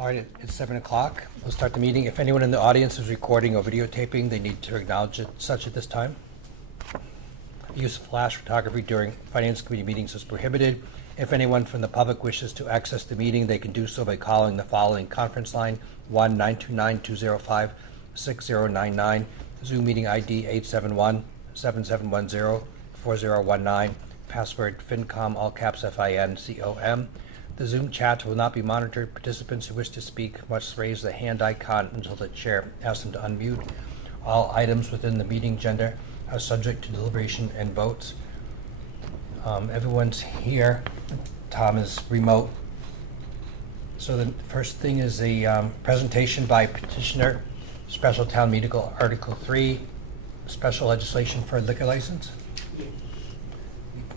All right, it's 7 o'clock. We'll start the meeting. If anyone in the audience is recording or videotaping, they need to acknowledge such at this time. Use of flash photography during Finance Committee meetings is prohibited. If anyone from the public wishes to access the meeting, they can do so by calling the following conference line, 1-929-205-6099, Zoom meeting ID 871-7710-4019, password FINCOM, all caps FINCOM. The Zoom chat will not be monitored. Participants who wish to speak must raise the hand icon until the chair asks them to unmute. All items within the meeting agenda are subject to deliberation and votes. Everyone's here. Tom is remote. So the first thing is a presentation by petitioner, Special Town Meeting Article 3, special legislation for liquor license.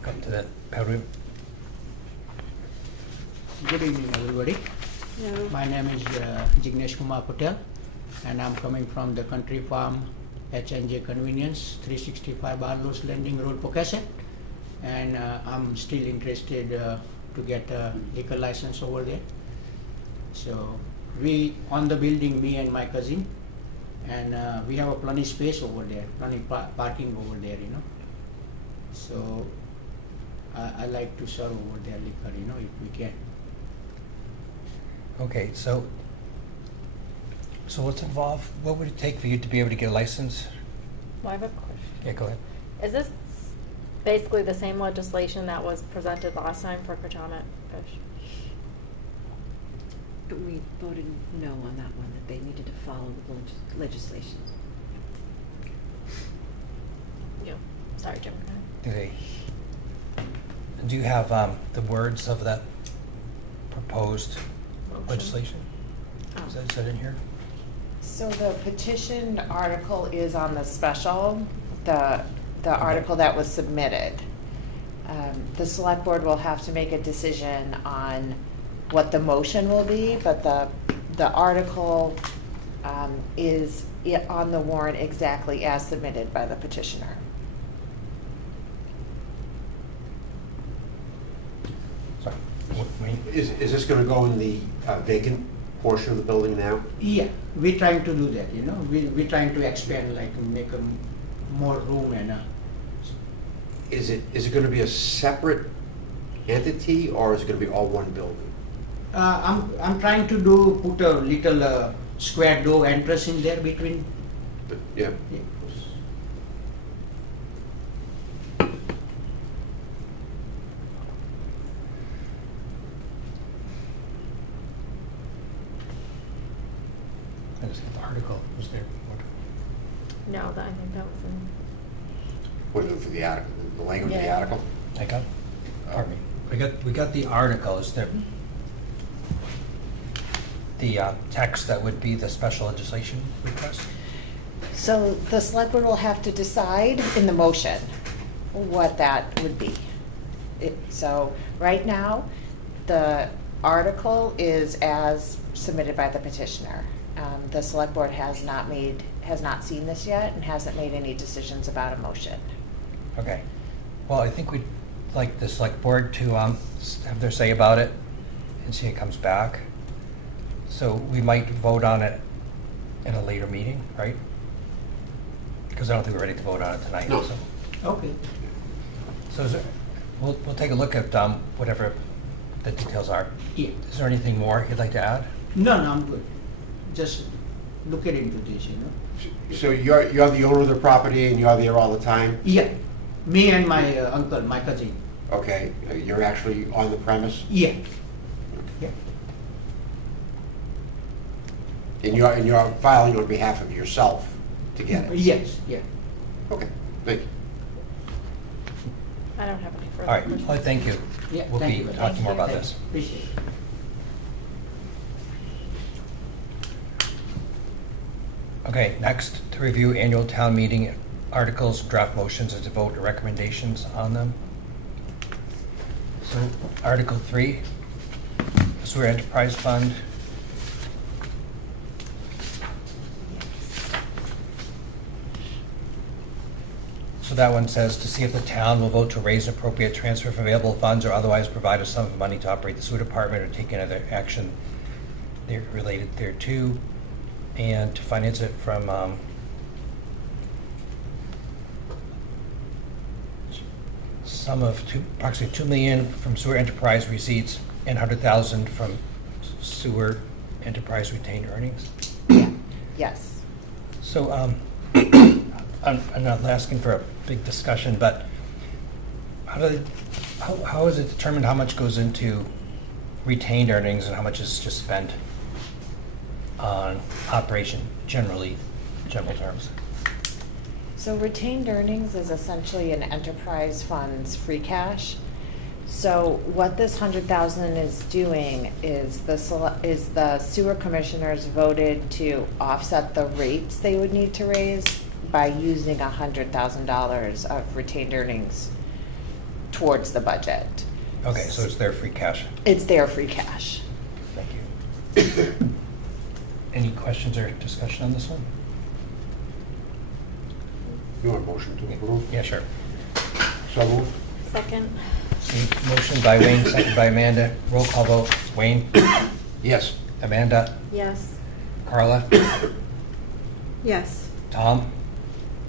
Come to the podium. Good evening, everybody. No. My name is Jignesh Kumar Patel, and I'm coming from the Country Farm H&J Convenience, 365 Barlow's Landing Road, Pocasset, and I'm still interested to get a liquor license over there. So we on the building, me and my cousin, and we have a plenty space over there, plenty parking over there, you know. So I like to serve over there liquor, you know, if we can. Okay, so what's involved? What would it take for you to be able to get a license? Well, I have a question. Yeah, go ahead. Is this basically the same legislation that was presented last time for Kachana Fish? We voted no on that one, that they needed to follow the legislation. Yeah. Sorry, Jim. Okay. Do you have the words of that proposed legislation? Oh. Is that in here? So the petitioned article is on the special, the article that was submitted. The select board will have to make a decision on what the motion will be, but the article is on the warrant exactly as submitted by the petitioner. Sorry. Wayne? Is this going to go in the vacant portion of the building now? Yeah, we're trying to do that, you know. We're trying to expand, like make more room and. Is it going to be a separate entity, or is it going to be all one building? I'm trying to put a little square door entrance in there between. But, yeah. Yeah. I just got the article. Was there? No, I think that was in. What is it for the article? The language of the Yeah. article? I got. Pardon me. We got the article. Is there the text that would be the special legislation request? So the select board will have to decide in the motion what that would be. So right now, the article is as submitted by the petitioner. The select board has not seen this yet and hasn't made any decisions about a motion. Okay. Well, I think we'd like the select board to have their say about it and see it comes back. So we might vote on it in a later meeting, right? Because I don't think we're ready to vote on it tonight. No. So, Okay. so is there, we'll take a look at whatever the details are. Yeah. Is there anything more you'd like to add? No, I'm good. Just look into this, you know. So you're the owner of the property, and you're there all the time? Yeah, me and my uncle, my cousin. Okay. You're actually on the premise? Yeah. Yeah. And you're filing on behalf of yourself to get it? Yes. Yeah. Okay. Thank you. I don't have any further All right. questions. Well, thank you. Yeah. We'll thank be you. talking more about Thank this. you. Appreciate it. Okay, next, to review annual town meeting articles, draft motions, and to vote recommendations on them. So, Article 3, Sewer Enterprise Fund. So that one says to see if the town will vote to raise appropriate transfer of available funds or otherwise provide a sum of money to operate the sewer department or take any other action they're related thereto, and to finance it from sum of approximately $2 million from sewer enterprise receipts and $100,000 from sewer enterprise retained earnings. Yes. So I'm not asking for a big discussion, but how is it determined how much goes into retained earnings and how much is just spent on operation general terms? So retained earnings is essentially an enterprise fund's free cash. So what this 100,000 is doing is the sewer commissioners voted to offset the rates they would need to raise by using $100,000 of retained earnings towards the budget. Okay, so it's their free cash. It's their free cash. Thank you. Any questions or discussion on this one? You want a motion to approve? Yeah, sure. So moved. Second. Motion by Wayne, second by Amanda. Roll call vote. Wayne? Yes. Amanda? Yes. Carla? Yes. Tom?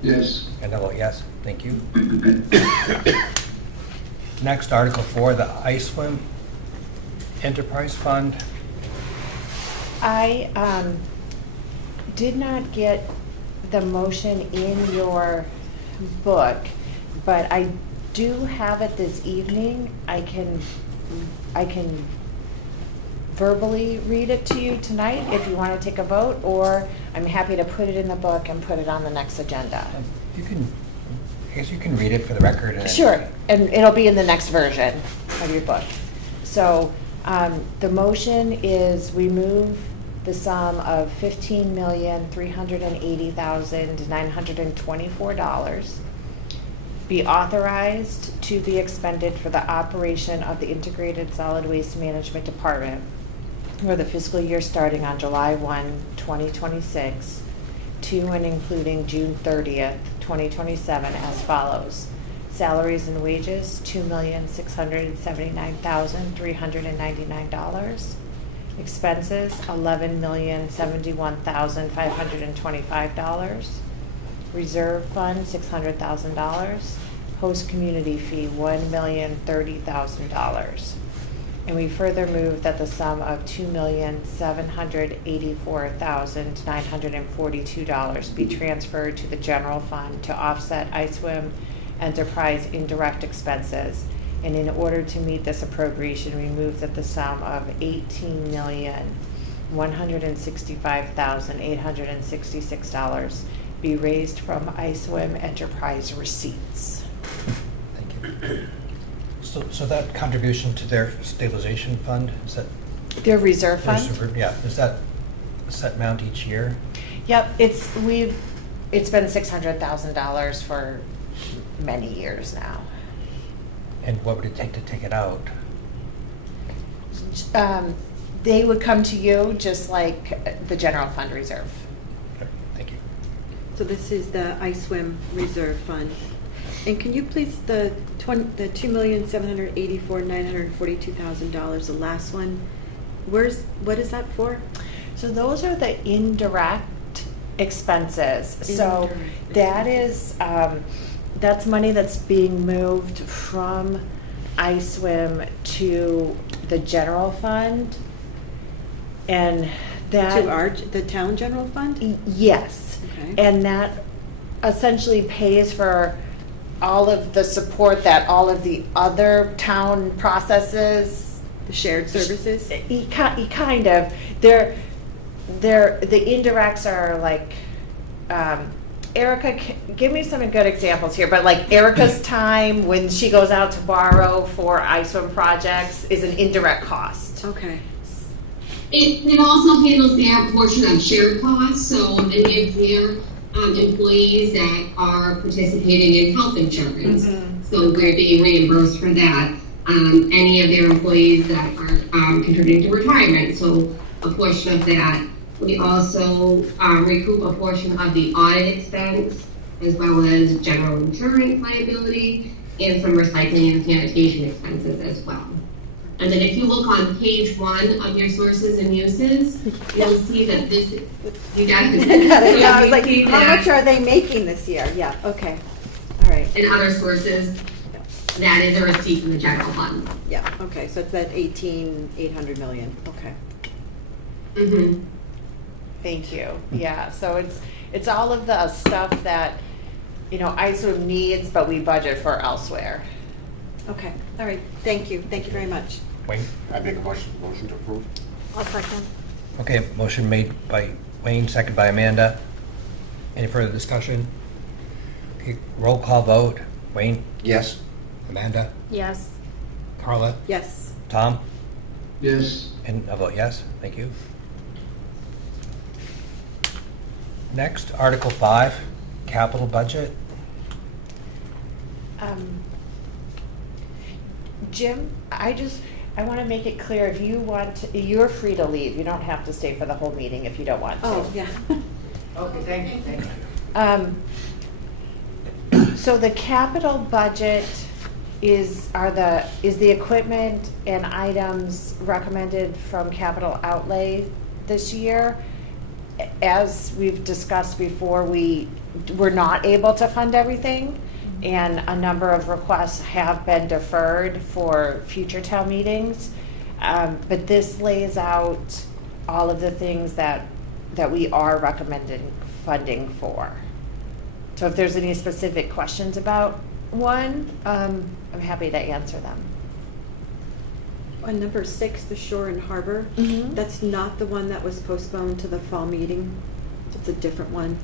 Yes. And I vote yes. Thank you. Next, Article 4, the ISWIM Enterprise Fund. I did not get the motion in your book, but I do have it this evening. I can verbally read it to you tonight if you want to take a vote, or I'm happy to put it in the book and put it on the next agenda. You can, I guess you can read it for the record. And Sure, and it'll be in the next version of your book. So the motion is we move the sum of $15,380,924 be authorized to be expended for the operation of the Integrated Solid Waste Management Department for the fiscal year starting on July 1, 2026, to and including June 30th, 2027, as follows. Salaries and wages, $2,679,399. Expenses, $11,071,525. Reserve fund, $600,000. Host community fee, $1,030,000. And we further move that the sum of $2,784,942 be transferred to the general fund to offset ISWIM enterprise indirect expenses. And in order to meet this appropriation, we move that the sum of $18,165,866 be raised from ISWIM enterprise receipts. Thank you. So that contribution to their stabilization fund, is that? Their reserve fund? Yeah, is that a set amount each year? Yep, it's been $600,000 for many years now. And what would it take to take it out? They would come to you just like the general fund reserve. Okay, thank you. So this is the ISWIM Reserve Fund. And can you please, the $2,784,942,000, the last one, what is that for? So those are the indirect expenses. So Indirect that is, that's money that's being moved from ISWIM to the general fund. And that. To the town general fund? Yes. Okay. And that essentially pays for all of the support that all of the other town processes. The shared services? Kind of. The indirects are like, Erica, give me some good examples here, but like Erica's time when she goes out to borrow for ISWIM projects is an indirect cost. Okay. It also handles their portion of shared costs, so any of their employees that are participating in health insurance, so they're being reimbursed for that. Any of their employees that are contributing to retirement, so a portion of that. We also recoup a portion of the audit expense, as well as general insurance liability, and some recycling and sanitation expenses as well. And then if you look on page 1 of your sources and uses, you'll see that this, you got it. Yeah, I was like, You see how that much are they making this year? Yeah, okay, all right. in other sources, that is a receipt from the general fund. Yeah, okay, so it's that 800 million, okay. Mm-hmm. Thank you. Yeah, so it's all of the stuff that, you know, ISO needs, but we budget for elsewhere. Okay, all right, thank you very much. Wayne? I make a motion to approve. I'll second. Okay, motion made by Wayne, second by Amanda. Any further discussion? Okay, roll call vote. Wayne? Yes. Amanda? Yes. Carla? Yes, Tom? Yes. And I vote yes, thank you. Next, Article 5, capital budget. Jim, I want to make it clear, if you want, you're free to leave. You don't have to stay for the whole meeting if you don't want to. oh, yeah. Okay, thank you, thank you. So the capital budget is the equipment and items recommended from capital outlay this year. As we've discussed before, we were not able to fund everything, and a number of requests have been deferred for future town meetings. But this lays out all of the things that we are recommending funding for. So if there's any specific questions about one, I'm happy to answer them. On number 6, the Shore and Harbor, Mhm. that's not the one that was postponed to the fall meeting? It's a different one?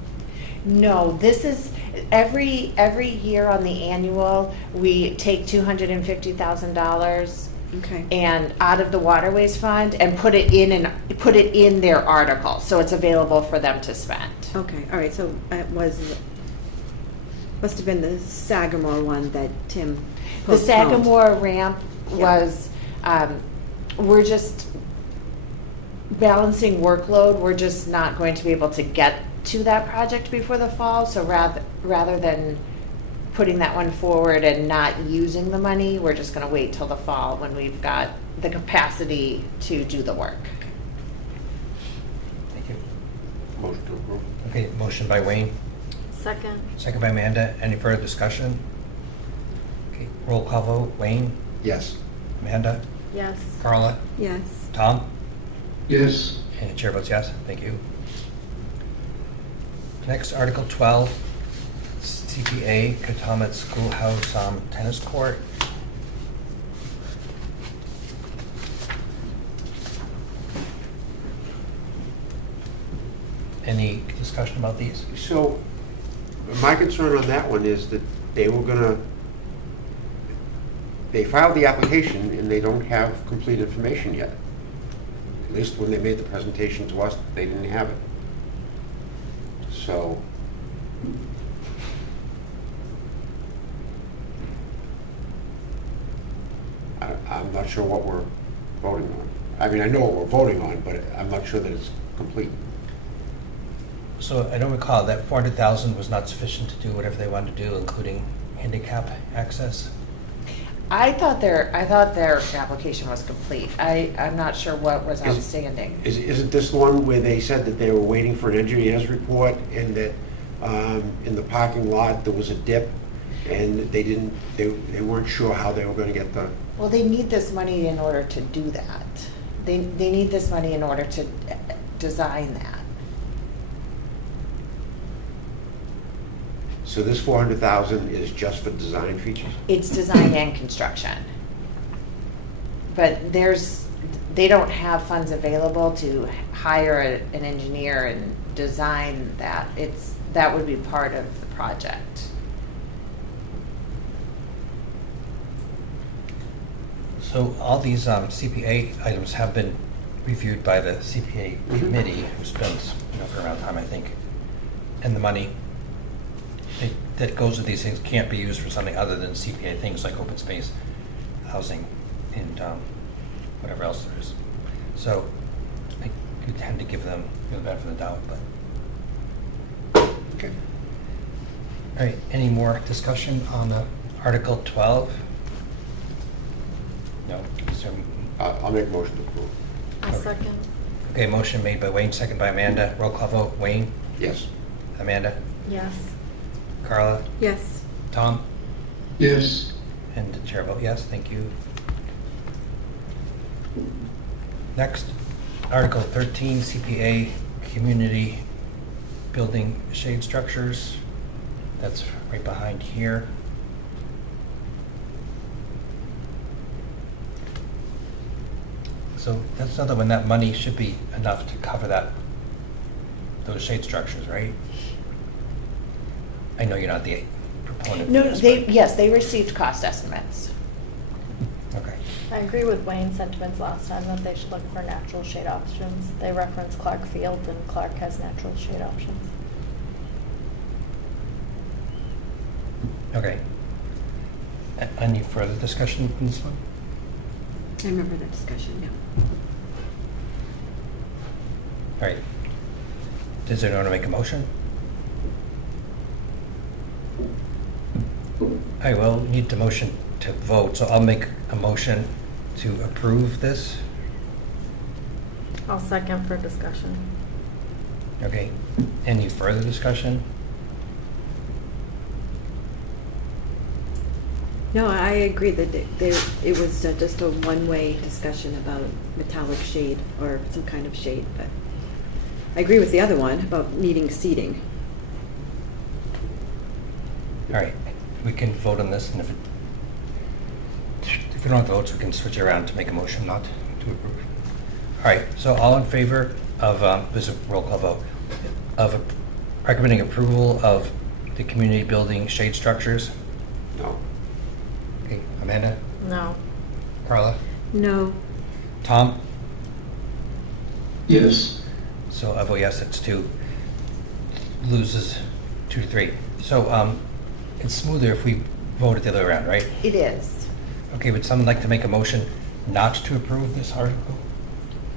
No, this is, every year on the annual, we take $250,000 Okay. and out of the Waterways Fund and put it in their article, so it's available for them to spend. Okay, all right, so it must have been the Sagamore one that Tim The postponed. Sagamore ramp Yeah. was, we're just balancing workload. We're just not going to be able to get to that project before the fall. So rather than putting that one forward and not using the money, we're just going to wait till the fall when we've got the capacity to do the work. Thank you. Motion to approve. Okay, motion by Wayne, Second. second by Amanda. Any further discussion? Okay, roll call vote. Wayne? Yes. Amanda? Yes. Carla? Yes. Tom? Yes. And the chair votes yes, thank you. Next, Article 12, CPA, Katomet Schoolhouse Tennis Court. Any discussion about these? So, my concern on that one is that they filed the application and they don't have complete information yet. At least when they made the presentation to us, they didn't have it. So, I'm not sure what we're voting on. I mean, I know what we're voting on, but I'm not sure that it's complete. So I don't recall that 400,000 was not sufficient to do whatever they wanted to do, including handicap access. I thought their application was complete. I'm not sure what was outstanding. Isn't this the one where they said that they were waiting for an engineer's report and that in the parking lot there was a dip and they weren't sure how they were going to get the... Well, they need this money in order to do that. They need this money in order to design that. So this 400,000 is just for design features? It's design and construction. But they don't have funds available to hire an engineer and design that. That would be part of the project. So all these CPA items have been reviewed by the CPA committee, who spends a fair amount of time, I think, and the money that goes with these things can't be used for something other than CPA things like open space, housing, and whatever else there is. So I could tend to give them the benefit of the doubt, but. Okay. All right, any more discussion on Article 12? No. Is there I'll make a motion to approve. I'll second. Okay, motion made by Wayne, second by Amanda. Roll call vote. Wayne? Yes. Amanda? Yes. Carla? Yes. Tom? yes, And the chair vote yes, thank you. Next, Article 13, CPA, Community Building Shade Structures. That's right behind here. So that's another one, that money should be enough to cover those shade structures, right? I know you're not the proponent of No, this, yes, they received cost estimates. but- Okay. I agree with Wayne's sentiments last time that they should look for natural shade options. They reference Clark Field, and Clark has natural shade options. Okay. Any further discussion on this one? I remember that discussion, yeah. All right. Does anyone want to make a motion? I will need the motion to vote, so I'll make a motion to approve this. I'll second for discussion. Okay. Any further discussion? No, I agree that it was just a one-way discussion about metallic shade or some kind of shade, but I agree with the other one about needing seating. All right. We can vote on this, and if we don't have votes, we can switch around to make a motion not to approve. All right. So all in favor of, this is a roll call vote, of recommending approval of the community building shade structures? No. Okay. Amanda? No. Carla? No. Tom? yes, So I vote yes, it's 2. Loses 2-3. So it's smoother if we vote it the other way around, right? It is. Okay, would someone like to make a motion not to approve this article?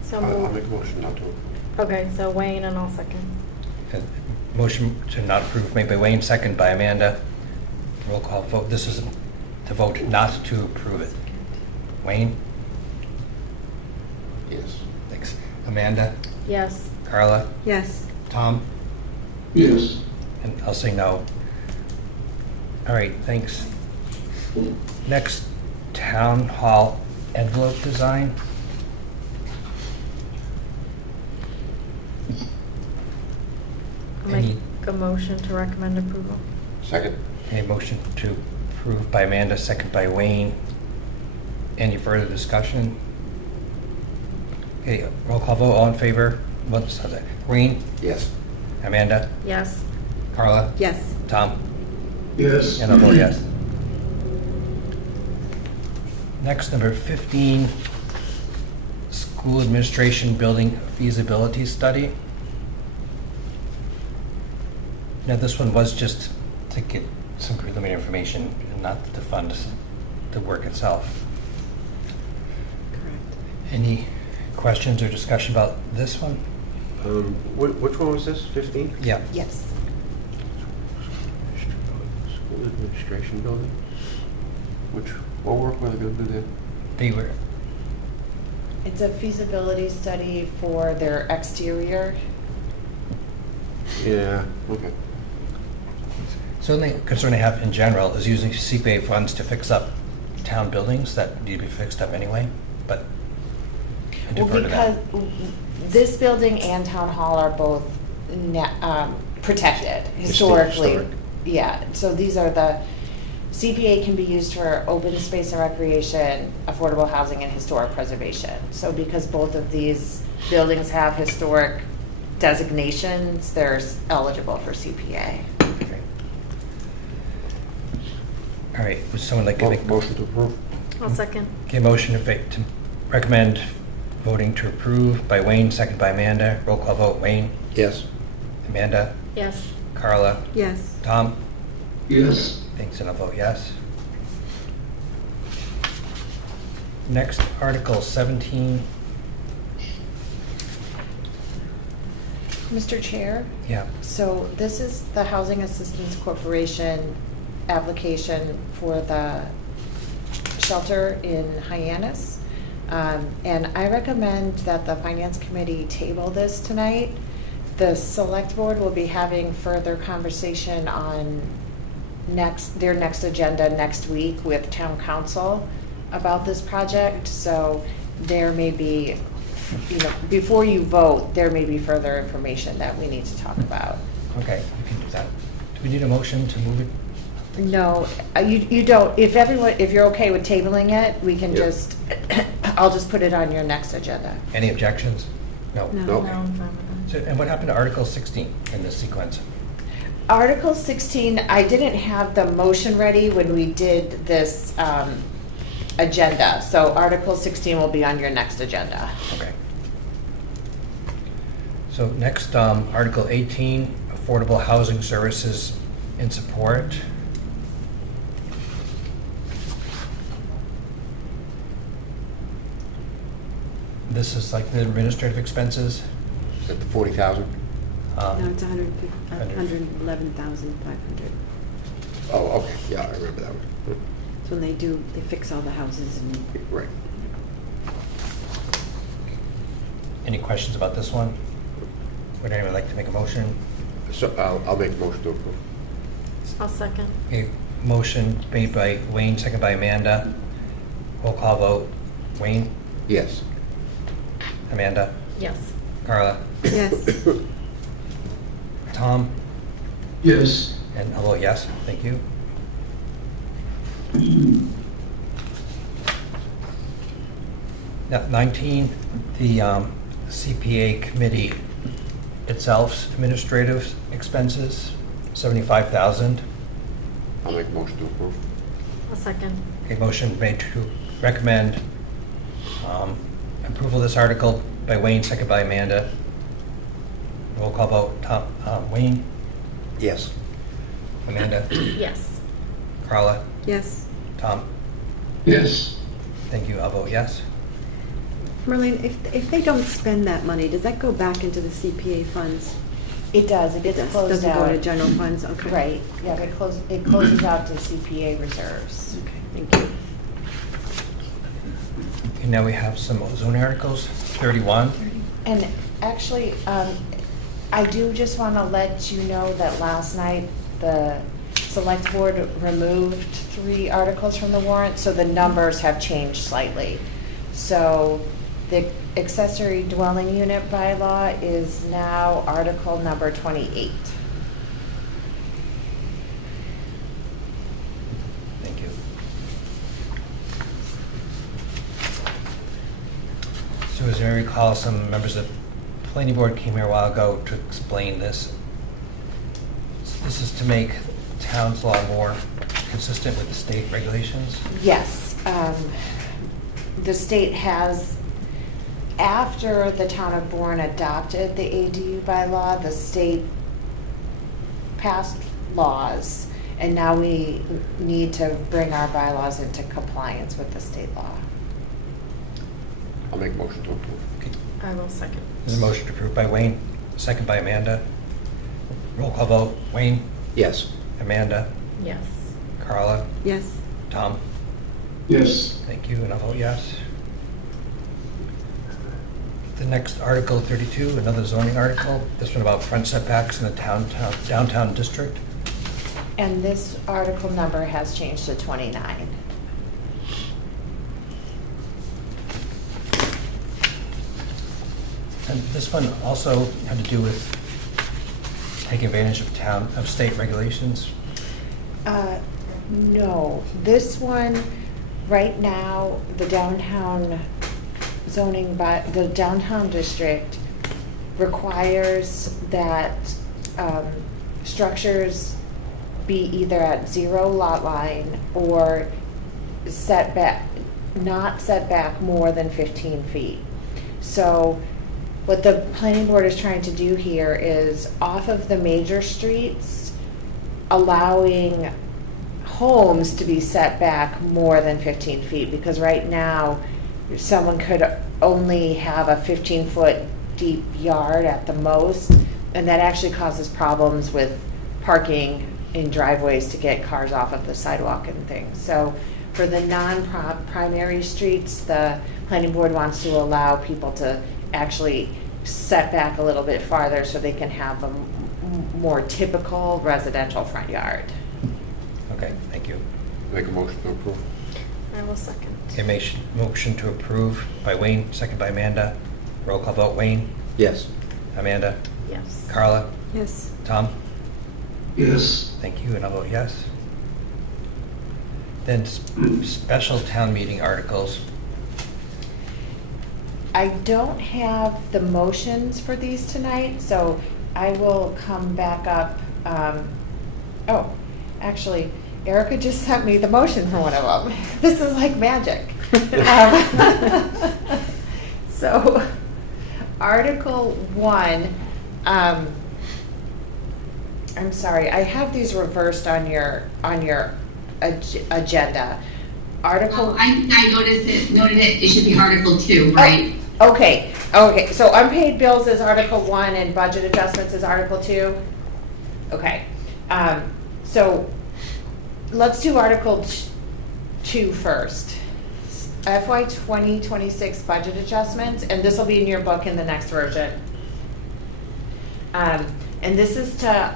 So I'll moved. make a motion not to approve. Okay, so Wayne and I'll second. Motion to not approve made by Wayne, second by Amanda. Roll call vote. This is to vote not to approve it. Wayne? Yes. Thanks. Amanda? Yes. Carla? Yes. Tom? yes, And I'll say no. All right, thanks. Next, town hall envelope design. I'll make Any- a motion to recommend approval. Second? A motion to approve by Amanda, second by Wayne. Any further discussion? Okay, roll call vote, all in favor? What's that? Wayne? Yes. Amanda? Yes. Carla? Yes. Tom? yes, And I'll vote yes. Next, number 15, school administration building feasibility study. Now, this one was just to get some preliminary information and not to fund the work itself. Correct. Any questions or discussion about this one? Which one was this, 15? Yeah. Yes. School administration building? What work were they gonna do there? They were, It's a feasibility study for their exterior. Yeah, okay. so the concern they have in general is using CPA funds to fix up town buildings that need to be fixed up anyway, but I Well, defer to because that. this building and town hall are both protected historically. Historic. Yeah, so these are the, CPA can be used for open space and recreation, affordable housing, and historic preservation. So because both of these buildings have historic designations, they're eligible for CPA. Okay. All right, would someone like to make? Motion to approve? I'll second. Okay, motion to recommend voting to approve by Wayne, second by Amanda. Roll call vote, Wayne, Yes. Amanda, Yes. Carla, Yes. Tom. yes, Thanks, and I'll vote yes. Next, Article 17. Mr. Chair? Yeah, So this is the Housing Assistance Corporation application for the shelter in Hyannis. And I recommend that the Finance Committee table this tonight. The Select Board will be having further conversation on their next agenda next week with Town Council about this project. So there may be, before you vote, there may be further information that we need to talk about. Okay, you can do that. Do we need a motion to move it? No, you don't, if you're okay with tabling it, we can Yeah. just, I'll just put it on your next agenda. Any objections? No. No. No, I'm fine with So, and what happened to Article 16 in this sequence? Article 16, I didn't have the motion ready when we did this agenda, so Article 16 will be on your next agenda. Okay. So next, Article 18, Affordable Housing Services in Support. This is like the administrative expenses. Is that the 40,000? No, it's 111,500. Oh, okay, yeah, I remember that one. It's when they fix all the houses and Right. Any questions about this one? Would anyone like to make a motion? So I'll make a motion to approve. it. I'll second. A motion made by Wayne, second by Amanda. Roll call vote. Wayne? Yes. Amanda? Yes. Carla? yes. Tom? yes, And I'll vote yes. Thank you. Now, 19, the CPA committee itself's administrative expenses, 75,000. I'll make a motion to approve. I'll second. A motion made to recommend approval of this article by Wayne, second by Amanda. Roll call vote. Tom, Wayne, Yes. Amanda, Yes. Carla, Yes. Tom. yes, Thank you. I'll vote yes. Marlene, if they don't spend that money, does that go back into the CPA funds? It does, it gets does. closed Doesn't go to out. general funds? Okay. Right, yeah, it closes out to CPA reserves. Okay, thank you. And now we have some zoning articles, 31. And actually, I do just want to let you know that last night, the Select Board removed 3 articles from the warrant, so the numbers have changed slightly. So the accessory dwelling unit bylaw is now Article number 28. Thank you. So as I recall, some members of the planning board came here a while ago to explain this. So this is to make town's law more consistent with the state regulations. Yes, the state has, after the town of Bourne adopted the ADU bylaw, the state passed laws, and now we need to bring our bylaws into compliance with the state law. I'll make a motion to approve. Okay. I will second. There's a motion approved by Wayne, second by Amanda. Roll call vote. Wayne, Yes. Amanda, Yes. Carla, Yes. Tom. yes, Thank you, and I'll vote yes. The next Article 32, another zoning article. This one about front setbacks in the downtown district. And this article number has changed to 29. And this one also had to do with taking advantage of state regulations. No, this one, right now, the downtown zoning the downtown district requires that structures be either at 0 lot line or not set back more than 15 feet. So what the planning board is trying to do here is, off of the major streets, allowing homes to be set back more than 15 feet, because right now, someone could only have a 15-foot deep yard at the most, and that actually causes problems with parking in driveways to get cars off of the sidewalk and things. So For the non-primary streets, the planning board wants to allow people to actually set back a little bit farther so they can have a more typical residential front yard. Okay, thank you. Make a motion to approve. I will second. Okay, motion to approve by Wayne, second by Amanda. Roll call vote, Wayne, Yes. Amanda, Yes. Carla, Yes. Tom? Yes. Thank you, and I'll vote yes. Then special town meeting articles. I don't have the motions for these tonight, so I will come back up. Oh, actually, Erica just sent me the motion for one of them. This is like magic. So, Article 1, I'm sorry, I have these reversed on your agenda. Article. Oh, I noted it should be Article 2, right? Okay, so unpaid bills is Article 1 and budget adjustments is Article 2? Okay, so let's do Article 2 first. FY 2026 budget adjustments, and this will be in your book in the next version. And this is to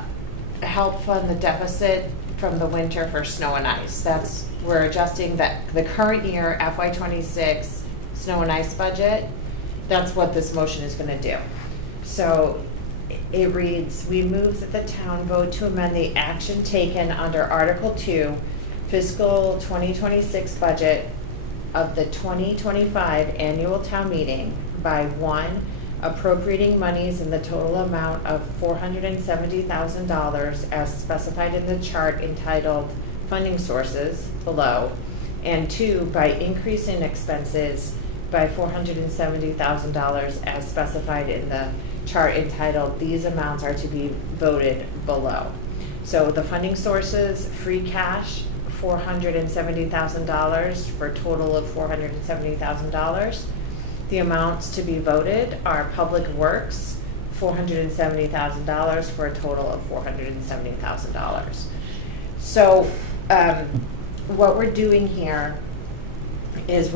help fund the deficit from the winter for snow and ice. We're adjusting the current year FY 26 snow and ice budget. That's what this motion is going to do. So it reads, we move that the town vote to amend the action taken under Article 2 fiscal 2026 budget of the 2025 annual town meeting by 1, appropriating monies in the total amount of $470,000 as specified in the chart entitled Funding Sources below, and 2, by increasing expenses by $470,000 as specified in the chart entitled These Amounts Are to be Voted Below. So the funding sources, free cash, $470,000 for a total of $470,000. The amounts to be voted are public works, $470,000 for a total of $470,000. So what we're doing here is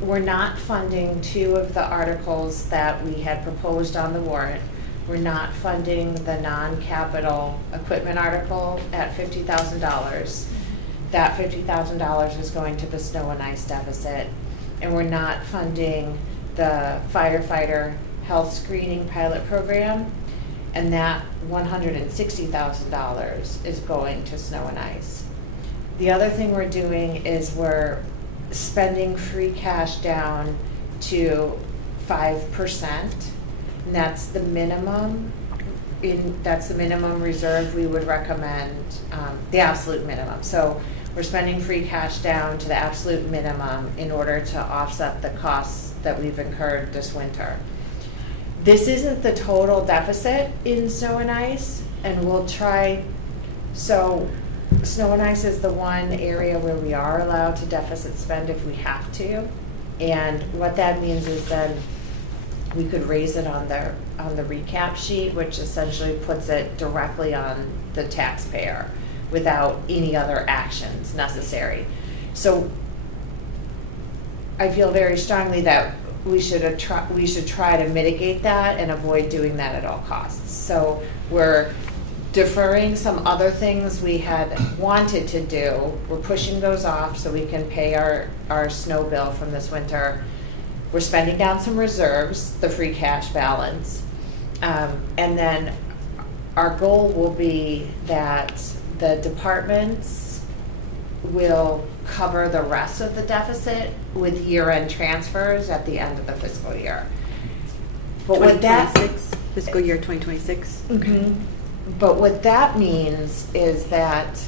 we're not funding 2 of the articles that we had proposed on the warrant. We're not funding the non-capital equipment article at $50,000. That $50,000 is going to the snow and ice deficit. And we're not funding the firefighter health screening pilot program. And that $160,000 is going to snow and ice. The other thing we're doing is we're spending free cash down to 5%. And that's the minimum. That's the minimum reserve we would recommend, the absolute minimum. So we're spending free cash down to the absolute minimum in order to offset the costs that we've incurred this winter. This isn't the total deficit in snow and ice, and we'll try. So snow and ice is the one area where we are allowed to deficit spend if we have to. And what that means is then we could raise it on the recap sheet, which essentially puts it directly on the taxpayer without any other actions necessary. So I feel very strongly that we should try to mitigate that and avoid doing that at all costs. So we're deferring some other things we had wanted to do. We're pushing those off so we can pay our snow bill from this winter. We're spending down some reserves, the free cash balance. And then our goal will be that the departments will cover the rest of the deficit with year-end transfers at the end of the fiscal year. But what that, Fiscal year 2026? Mhm. But what that means is that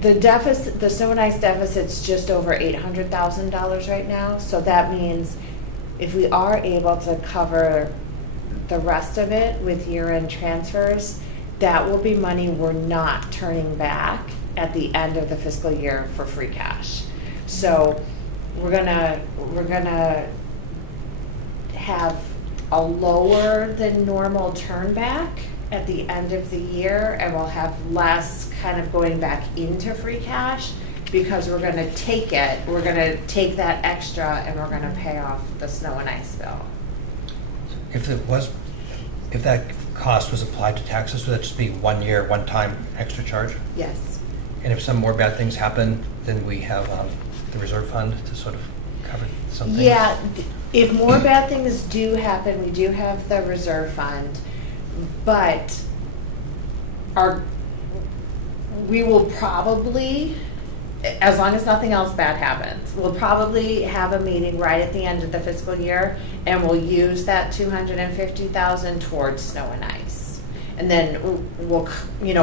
the deficit, the snow and ice deficit's just over $800,000 right now. So that means if we are able to cover the rest of it with year-end transfers, that will be money we're not turning back at the end of the fiscal year for free cash. So we're gonna have a lower than normal turn back at the end of the year, and we'll have less kind of going back into free cash because we're gonna take that extra and we're gonna pay off the snow and ice bill. If that cost was applied to taxes, would that just be 1 year, one-time extra charge? Yes. And if some more bad things happen, then we have the reserve fund to sort of cover some things? Yeah, if more bad things do happen, we do have the reserve fund, but we will probably, as long as nothing else bad happens, we'll probably have a meeting right at the end of the fiscal year, and we'll use that 250,000 towards snow and ice. And then we'll,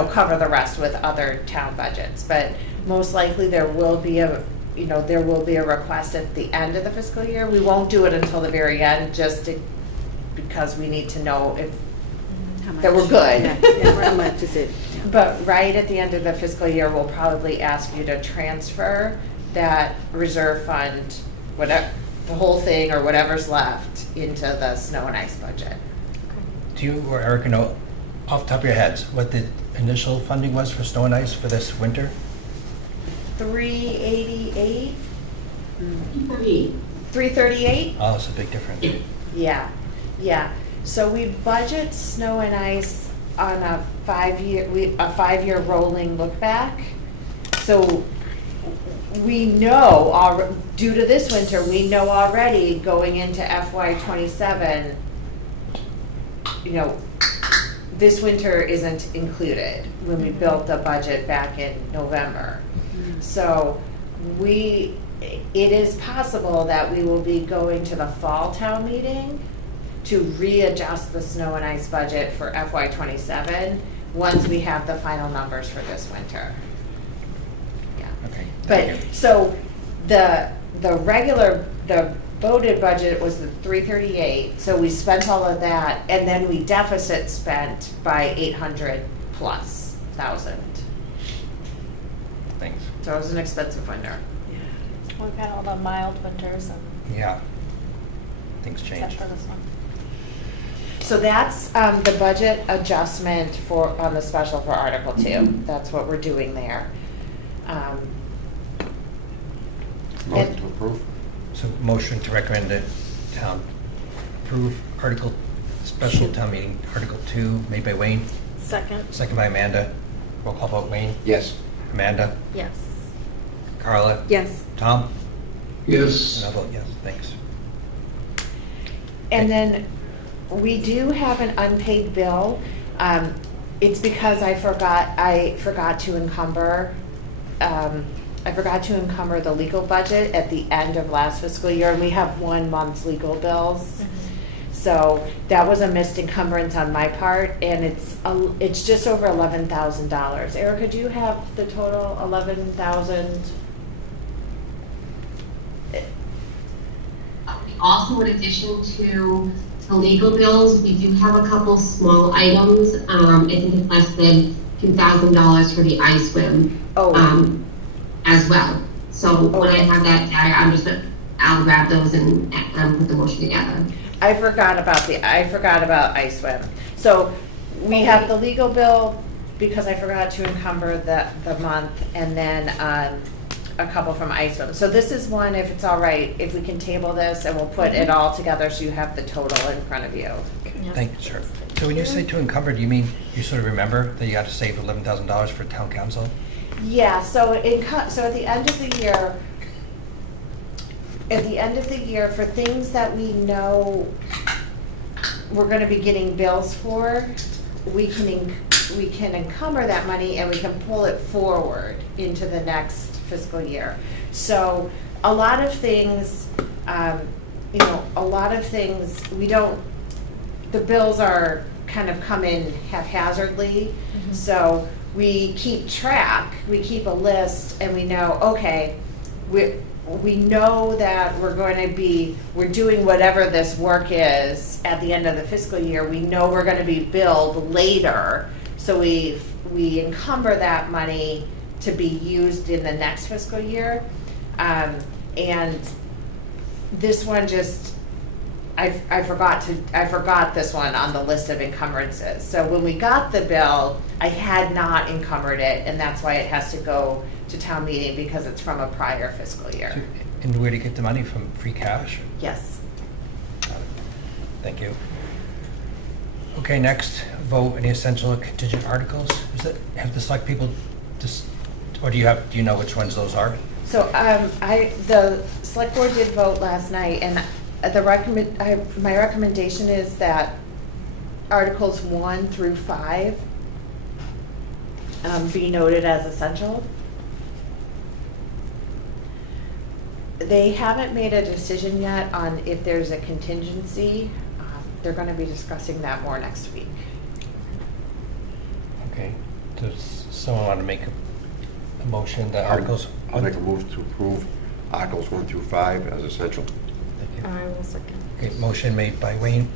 cover the rest with other town budgets, but most likely there will be a request at the end of the fiscal year. We won't do it until the very end, because we need to know that we're good. Yeah, how much is it? Yeah. But right at the end of the fiscal year, we'll probably ask you to transfer that reserve fund, whatever, the whole thing or whatever's left, into the snow and ice budget. Do you or Erica know, off the top of your heads, what the initial funding was for snow and ice for this winter? 388, For me, 338? Oh, it's a big difference. Yeah. So we budget snow and ice on a 5-year rolling look back. So we know, due to this winter, we know already going into FY '27, this winter isn't included when we built the budget back in November. So it is possible that we will be going to the fall town meeting to readjust the snow and ice budget for FY '27 once we have the final numbers for this winter. Yeah. Okay. But, so the voted budget was the 338, so we spent all of that, and then we deficit spent by 800,000+. Thanks. So it was an expensive winter. We've had all the mild winters and Yeah. Things except change. for this one. So that's the budget adjustment on the special for Article 2. That's what we're doing there. Motion to approve? So motion to recommend the town approve special town meeting, Article 2, made by Wayne, Second. second by Amanda. Roll call vote, Wayne, Yes. Amanda, Yes. Carla, Yes. Tom, yes, and I'll vote yes, thanks. And then we do have an unpaid bill. It's because I forgot to encumber the legal budget at the end of last fiscal year, and we have 1 month's legal bills. So that was a missed encumbrance on my part, and it's just over $11,000. Erica, do you have the total 11,000? also in addition to the legal bills, we do have a couple small items. I think it's less than $2,000 for the ice swim. As well. So when I have that data, I'll grab those and put the motion together. I forgot about ice swim. So we have the legal bill because I forgot to encumber the month, and then a couple from ice swim. So this is one, if it's all right, if we can table this and we'll put it all together so you have the total in front of you. Thank you, sir. So when you say to encumber, do you mean you sort of remember that you got to save $11,000 for town council? Yeah, so at the end of the year, for things that we know we're gonna be getting bills for, we can encumber that money and we can pull it forward into the next fiscal year. So a lot of things, the bills are kind of come in haphazardly. So we keep track, we keep a list, and we know, okay, we know that we're doing whatever this work is at the end of the fiscal year. We know we're gonna be billed later, so we encumber that money to be used in the next fiscal year. And this one I forgot this one on the list of encumbrances. So when we got the bill, I had not encumbered it, and that's why it has to go to town meeting, because it's from a prior fiscal year. And where do you get the money from? Free cash? Yes. Thank you. Okay, next, vote any essential and contingent articles. Have the select people just, or do you know which ones those are? So, the select board did vote last night, and my recommendation is that Articles 1 through 5 be noted as essential. They haven't made a decision yet on if there's a contingency. They're gonna be discussing that more next week. Okay, does someone want to make a motion that articles? I'll make a move to approve Articles 1 through 5 as essential. Thank you. I will second. Okay, motion made by Wayne,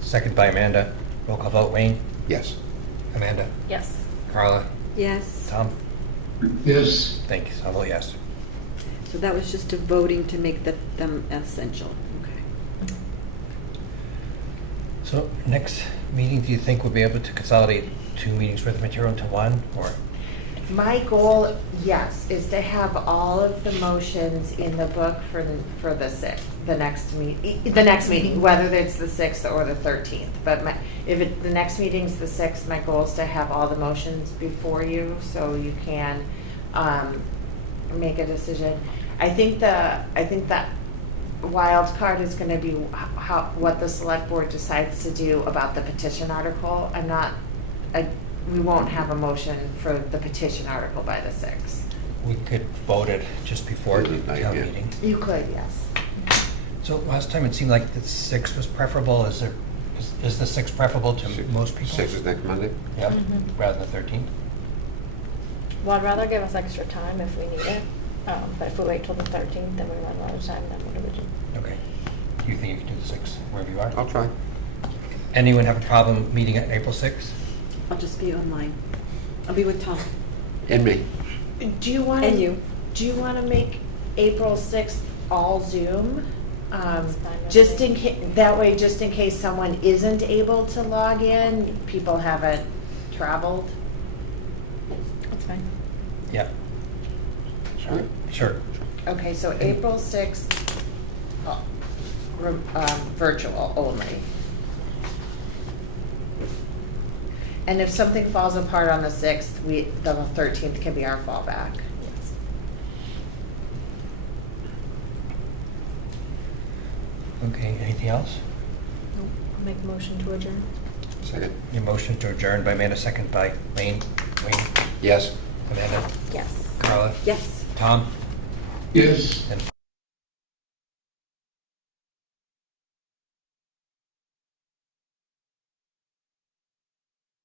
second by Amanda. Roll call vote, Wayne, Yes. Amanda, Yes. Carla, Yes. Tom. yes, Thank you, I'll vote yes. So that was just a voting to make them essential. Okay. So next meeting, do you think we'll be able to consolidate 2 meetings worth of material into one, or? My goal, yes, is to have all of the motions in the book for the 6th, the next meeting, whether it's the 6th or the 13th. But if the next meeting's the 6th, my goal is to have all the motions before you, so you can make a decision. I think that wild card is going to be what the select board decides to do about the petition article. We won't have a motion for the petition article by the 6th. We could vote it just before the Early night, town yeah. Mm-hmm. meeting. You could, yes. So last time it seemed like the 6th was preferable. Is the 6th preferable to most people? 6 is next Monday? Yep, Mhm. rather than the 13th? Well, I'd rather give us extra time if we need it, but if we wait till the 13th, then we run out of time, then what do we do? Okay. Do you think you can do the 6th, wherever you are? I'll try. Anyone have a problem meeting on April 6th? I'll just be online. I'll be with Tom And me. Do you want and you. Do you want to make April 6th all Zoom? That's fine with Just me. in case, that way, just in case someone isn't able to log in, people haven't traveled. That's fine. Yeah. Sure. Okay, so April 6th, virtual only. And if something falls apart on the 6th, the 13th can be our fallback. Yes. Okay, anything else? I'll make a motion to adjourn. Second. Your motion to adjourn by Amanda, second by Wayne. Yes. Amanda, Yes. Carla, Yes. Tom, yes. and